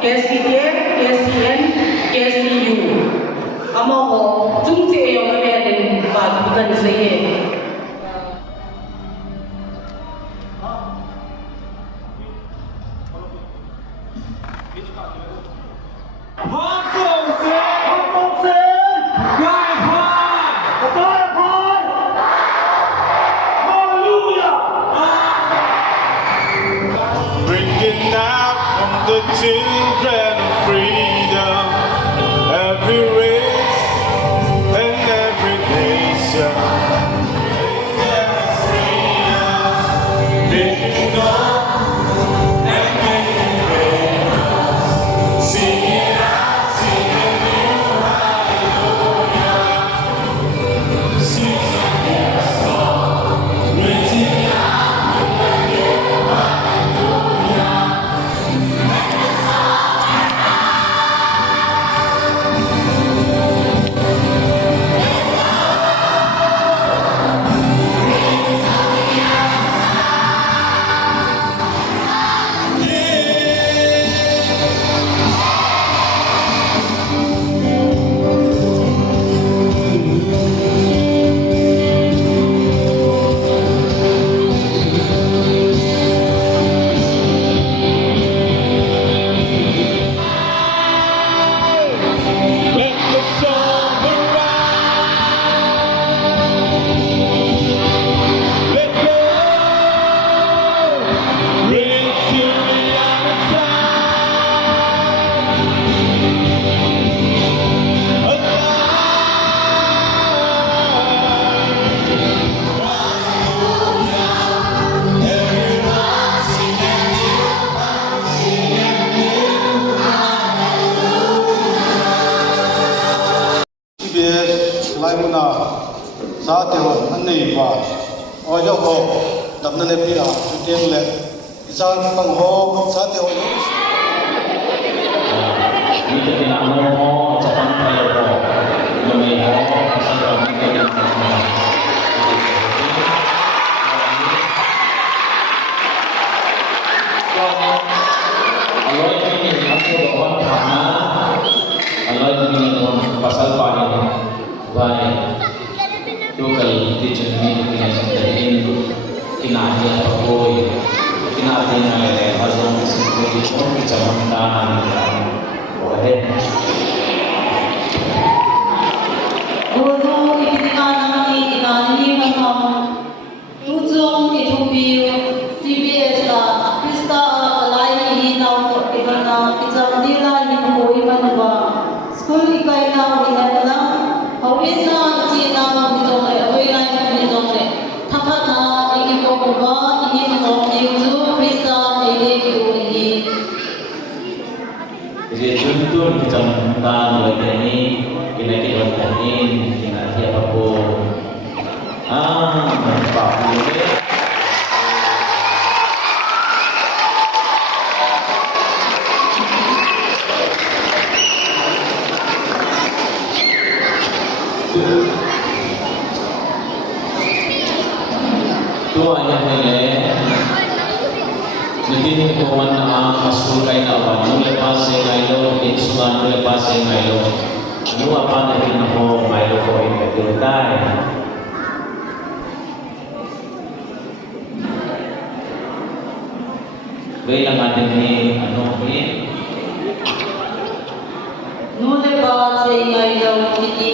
KCK, KCN, KCU. Amo ko, jung ci yung kaya din bukan saya. Bringing out from the children of freedom, every race and every nation. Making up and making famous, singing out, singing new hallelujah, singing new song, raising out. Laimuna saat yang aneh bah, ojo ho, dapna lepi ah, tiang le, isang pang ho saat yang ojo. Kita tidak mau cepat kalau lebih ho, sebab kita tidak mau. Kalau ini aku doan karena, kalau ini doan pasal paling. Baik, itu kali itu cermin kita sendiri kinanya terkoi, kinanya le hazon sendiri pun kita mendan, boleh. Guru ini macam ujung itu biu CBS lah, Krista lain ini nauk ibarat kita nilai ini koi mana school ikai nauk ini adalah Hawin na China nitong le, hawin na nitong le. Thapat na ini ko ba ini nitong itu Krista ini ko ini. Jadi contoh kita mendan lagi ini kita ini kita siapa pun nampak boleh. Tu ayat nilai. Jadi ni kawan nama masuk kain awal. Nule pasai kailo, insulan nule pasai kailo. Nu apa nanti nama kailo koin ketirtai. Bela ngaden ni anu ni. Nule pasai kailo kiti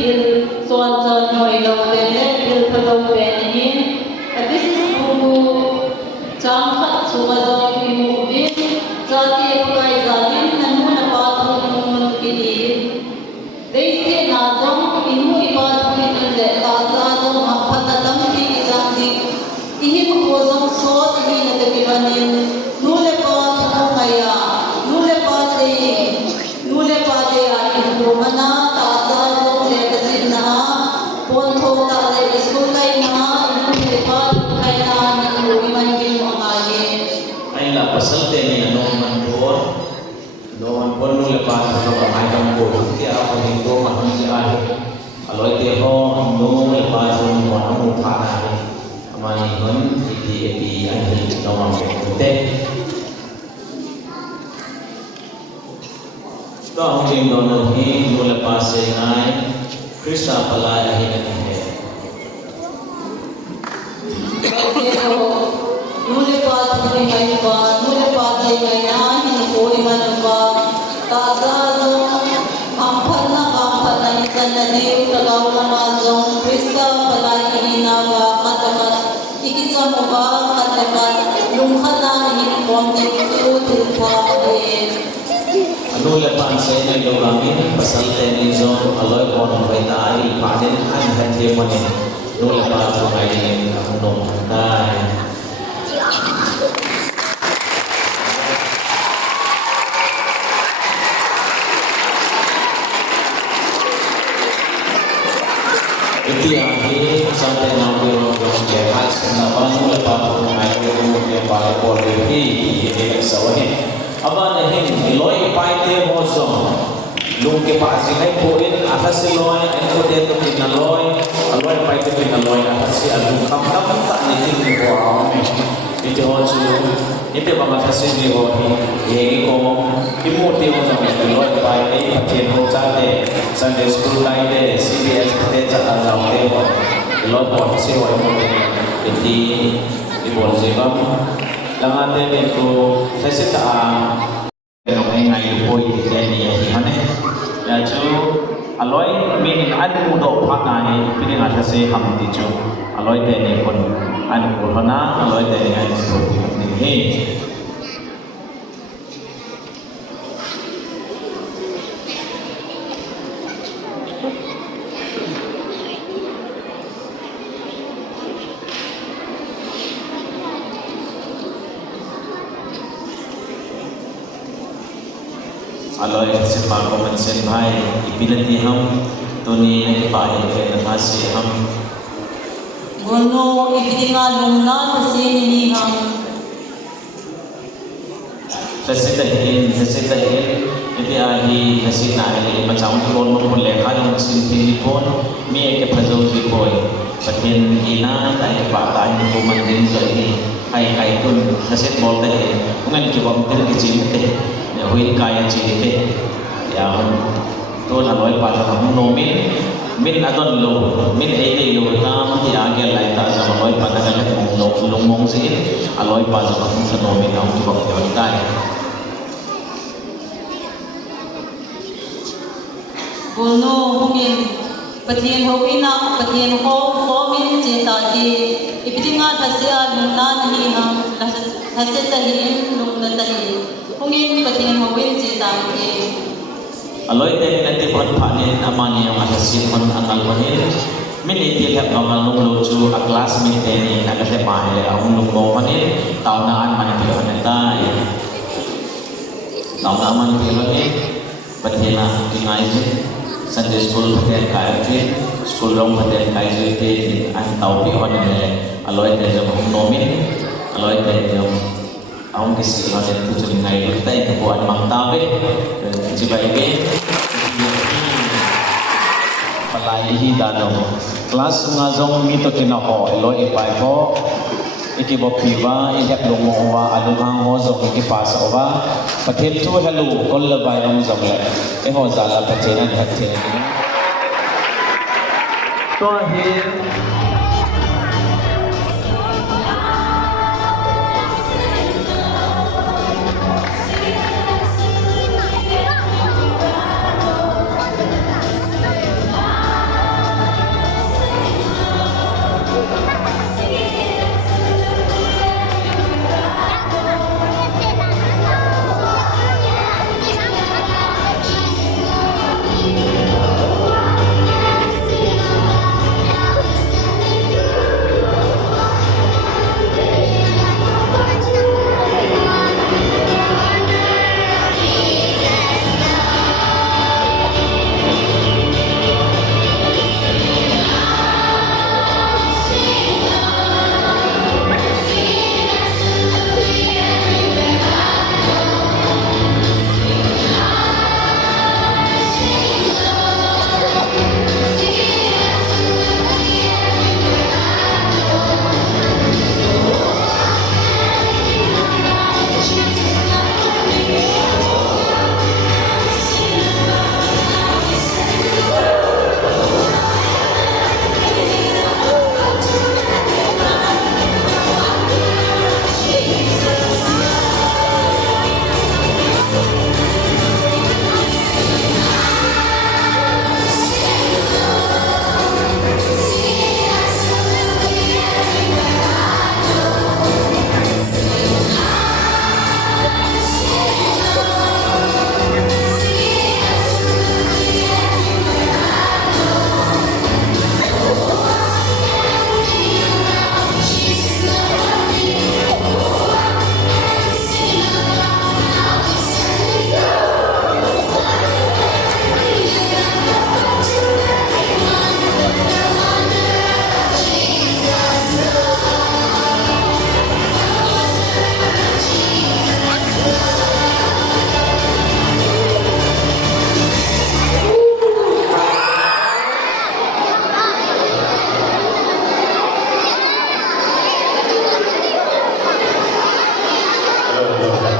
bil suan kailo bele bil kalau bele. This is buku Jangkat Sumazong Imubin Jati Bukai Zalim Namun Apat Hukumun Kini Desi Nazong Inu Ipat Hukumun Tasazong Mapatatam Ki Jangdik Ihi Bukuzong Sot Ihi Natakibanin Nule Pat Hukaya Nule Pase Nule Pate Ayin Humana Tasazong Lekasin Na Ponto Tale Iskulay Na Ayla pasal ni noman pon nule pas ko ay kampo ti ako dito mahon si ay aloy ti ho nule pas mo anu thana amani hon ti an noman te to ang game dono hi mula pase ngai Krista palaya hi na he mule pa tumi ngai pa mule pa sai ngai na hin ko iman pa ta sa zo amphan na ni kan na de tagaw na ma zo Krista palaya hi na ba matamat ikitsa mo ba matamat lungkhat na ni pom de ko til pa anu lepan sai ngai lo ramin pasal teni zo aloi bon bai dai paden an hathe mone nu lepan zo ngai ni no dai Itu yang ini sampai nampil orang jahat, kenapa nu lepas mengai orang yang balik boleh ini sawahnya. Apa nih? Loi paite hosong, lung ke pasi hai poin atas loi, aku dia tu pina loi, loi paite pina loi atas alung kam tak nih ni buat itu hosu, itu bangga atas ni hohi, ini ko imuti hosong loi paite patien hosate, Sunday school lain CBS kita cakap jauh loi pun sewa imuti, itu ibu sebab Langate itu saya tak ngai poi ni hane ya chu aloi min an mu do phanai pini ngata se ham ti chu aloi te ni kon an ko hana aloi te ni ai chu ni he aloi sepa komen sen bhai ipinati ham tuni nai pai ke nasi ham gono ibidinga lungna pasi ni ham sesitahin itu ahi hasina ali macam kon mon lekha dong sin pon mi ke phajau ji boy pathen ina tai pa ta ni ko man din zai hai tun haset bol te ngan ki bom tir ki chin te hui kaya chi te ya to na loi pa sa ham no min adon lo min ei te lo ta ti age lai ta sa loi pa ta ka mong lo long mong sin aloi pa sa ham sa no min ang ki bom te tai gono hungin patien ho ina patien ho min cita di ibidinga hasia lungna ni ham haset tahin lungna tahin hungin patien ho win cita di aloi te ni nanti pon phanin amani yang hasil mon angal panin min itil hab ngamal nung lo chu a class min te ni na ka se pa hele ang nung mo panin taw na an man pi han tai taw na man pi ni pathina tingai ji Sunday school paten kai school rong paten kai ji te an taw pi han hele aloi te jam hum nomin aloi te jam ang kisi la te tu chu ngai lu tai ko an mang ta be ji bai be palai hi da no class nga zong mi to tina ho loi pai ho iki bo piwa i hep lo mo wa alu hang ho zong iki pas owa pathen tu hello kol la bai am zong le e ho za la pathen an hat the to hi เ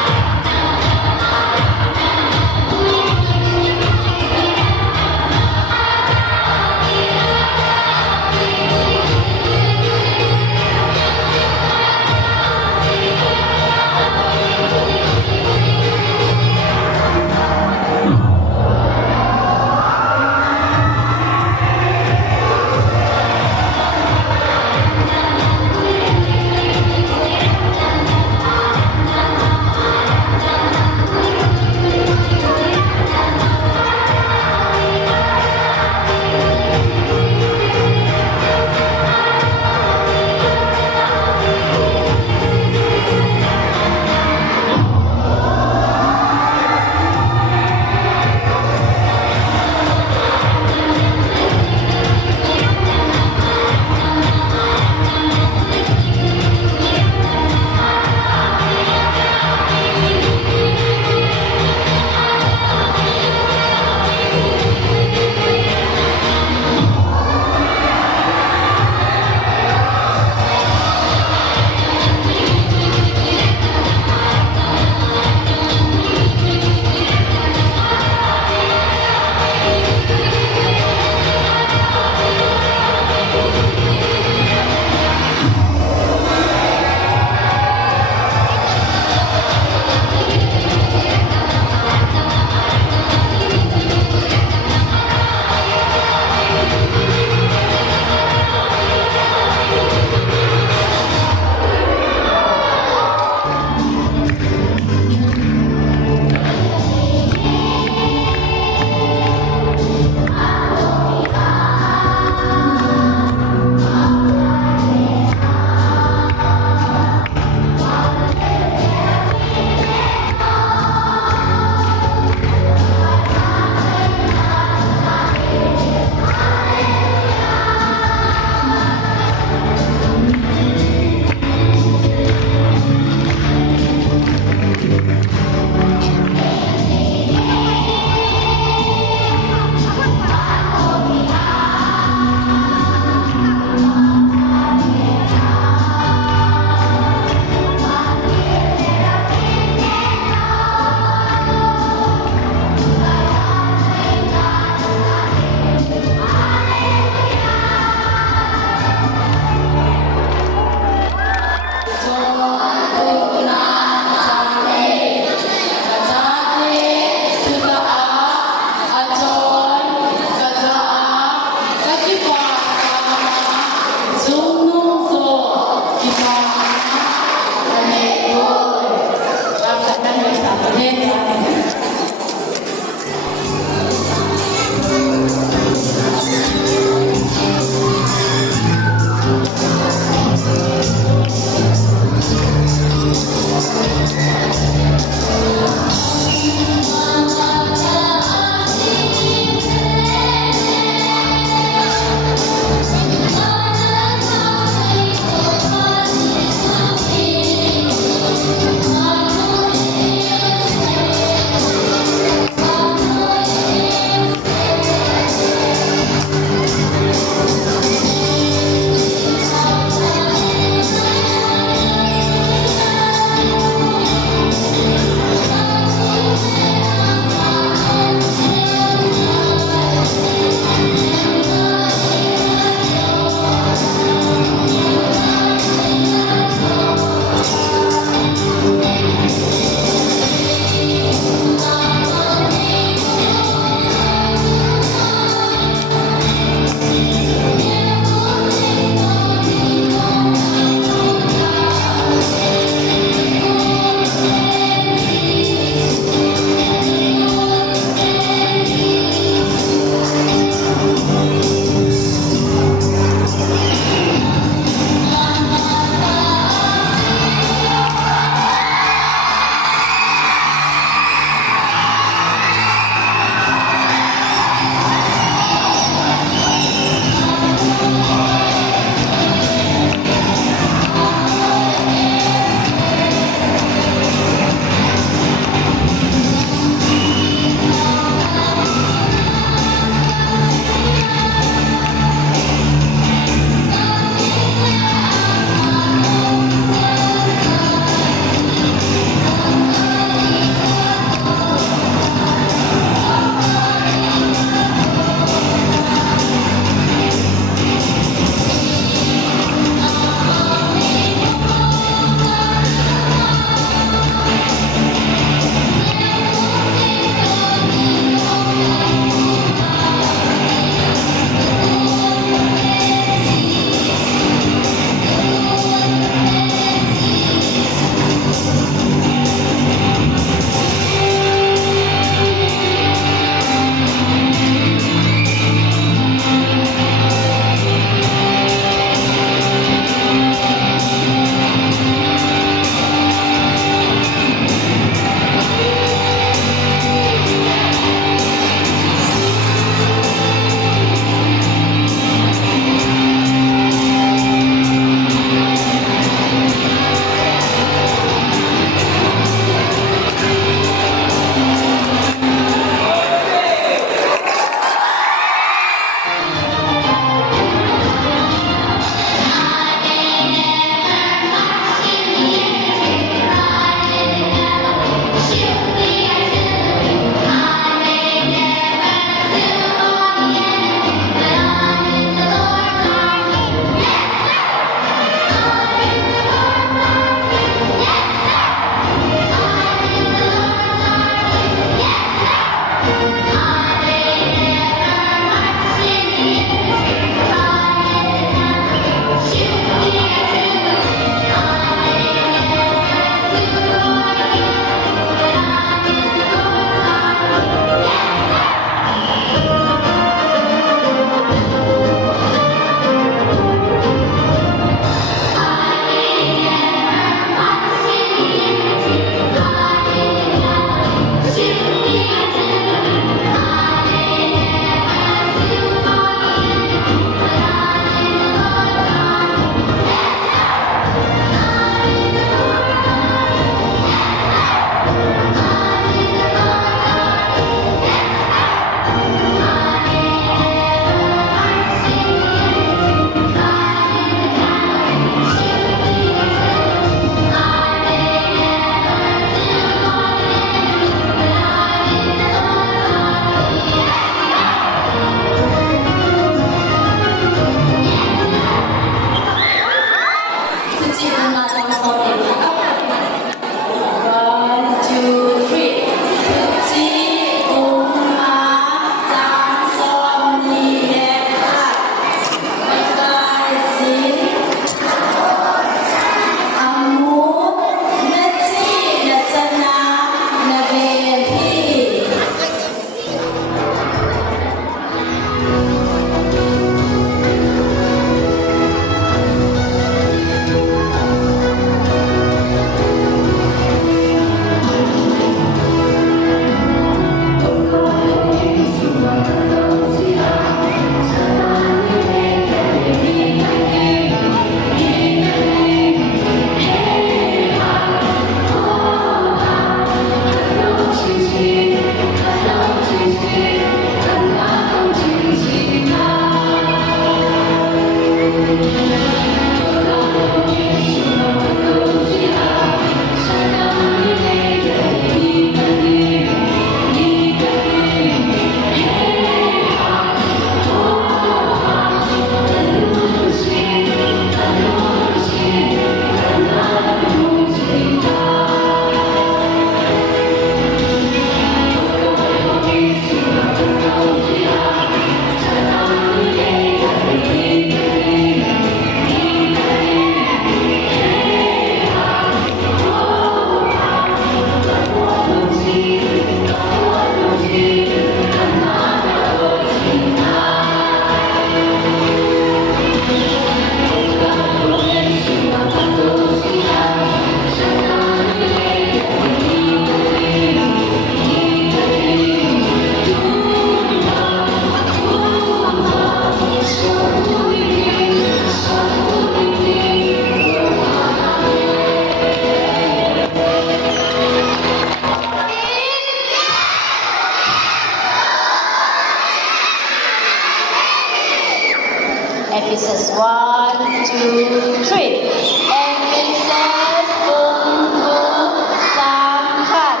2, 3. And Princess Bung Bung Chang Khat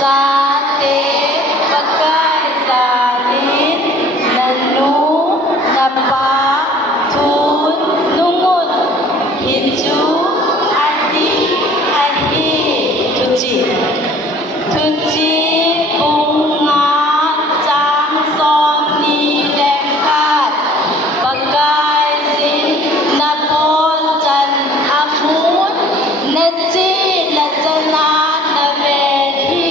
Cha Te Pakai Salin Nanu Napa Thun Nungun Hinju Adi Ahi Tuji Tuji Bunga Chang Son Ni Lekhat Pakai Sin Napon Chan Amun Naji Najana Navehi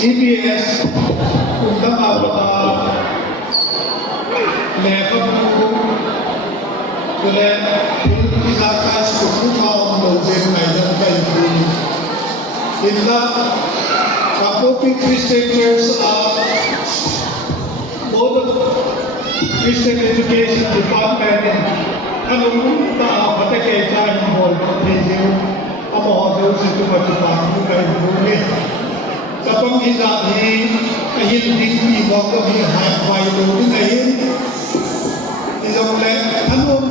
CBS untuk apa? Lepas itu, boleh kita kasih hukum dan mengajar kajian. Inilah Catholic Christian Church both Christian Education Department kalau tak pada kaitan hal ini, apa ada situ macam ini. Kapag izaki kahit hindi mo kami high loading ngayon isang ulit tanong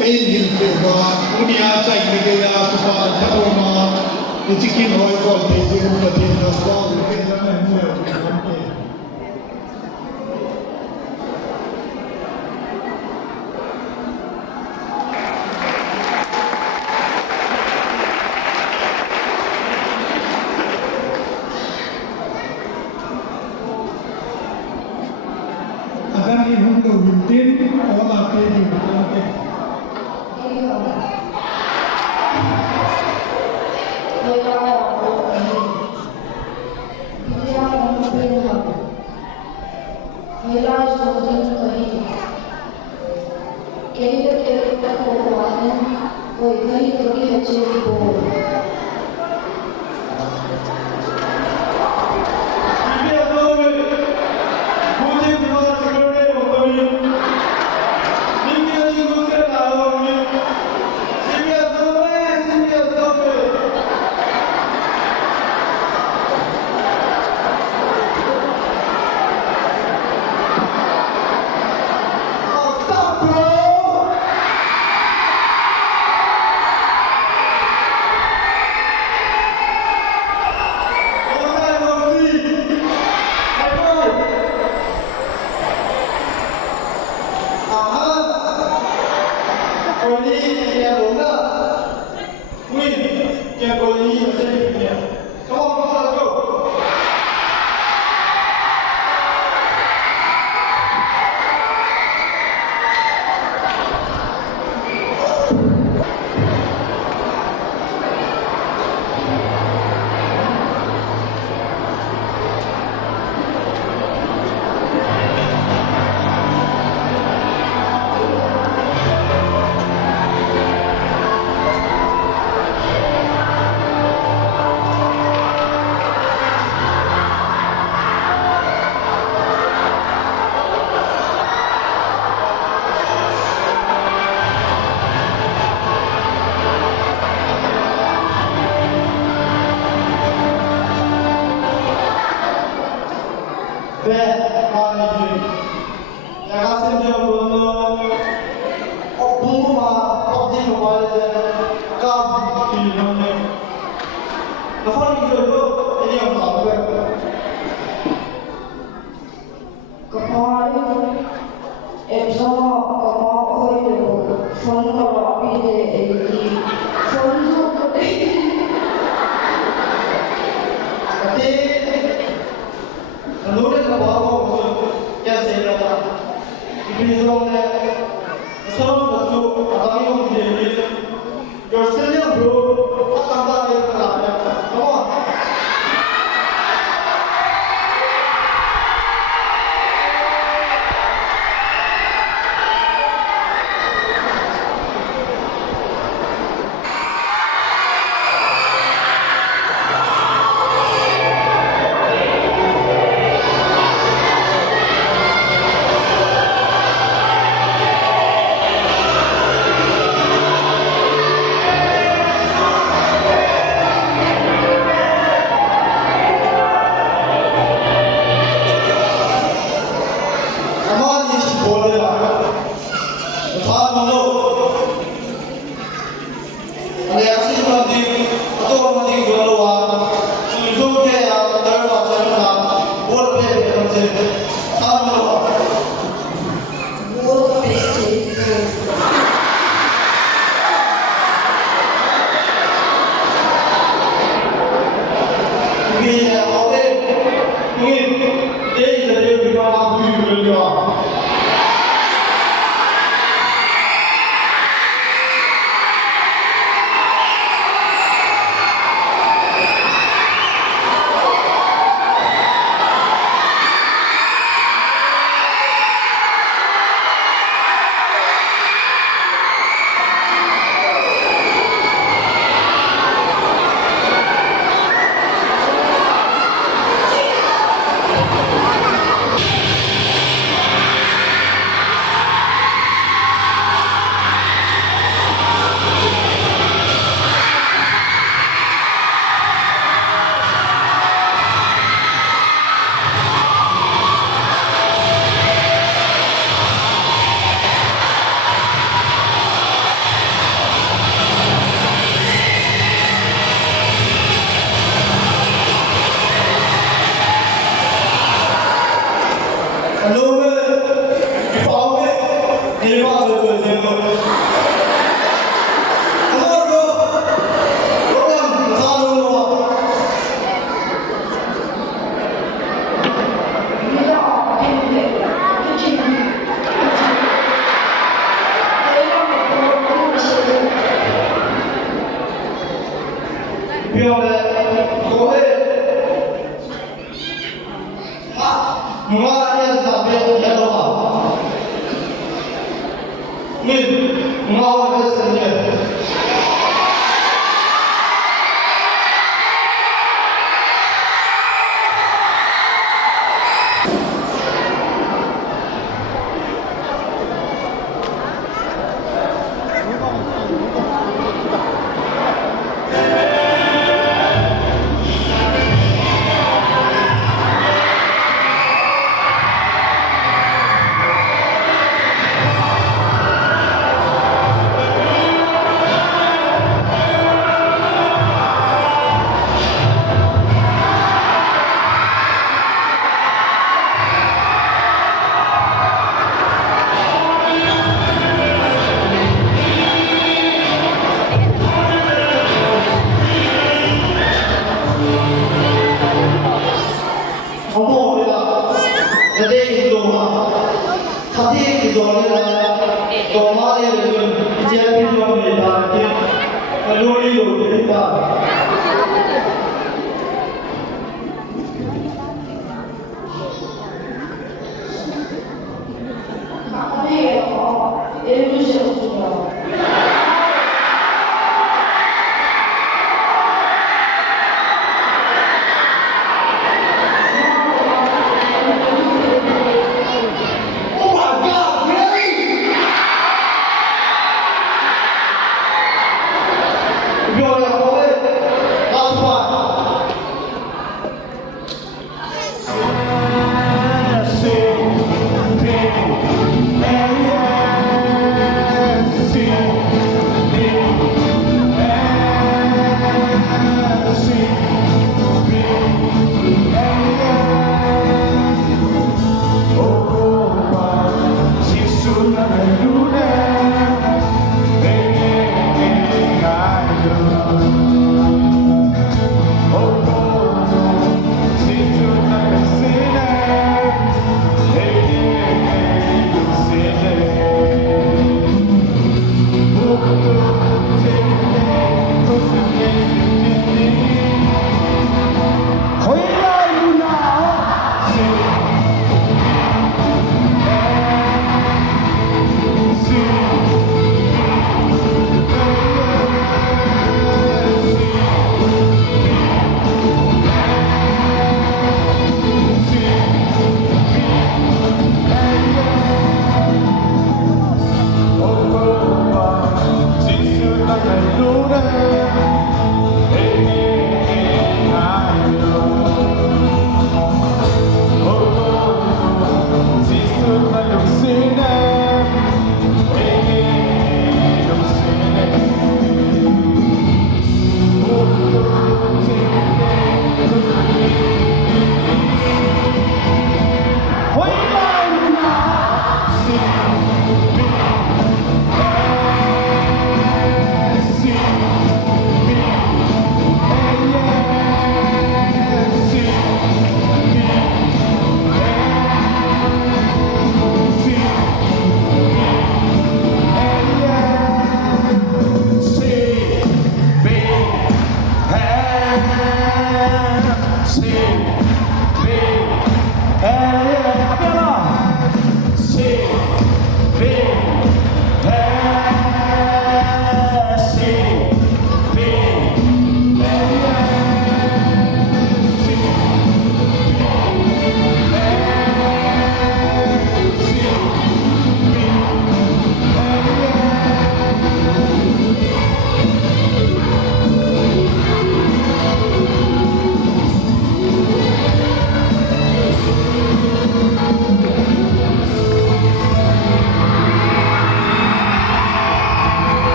kahit hindi ba unia sa ikigaya sa tanong mga ichikin hoy ko hindi mo natin na po kaya naman mo agar ihun do wintin ola pe di oke You're still young, bro. Come on. ပြောလဲကိုဟဲ့မမရဲ့စာပေရတော့ပါမင်းမမရဲ့စနေ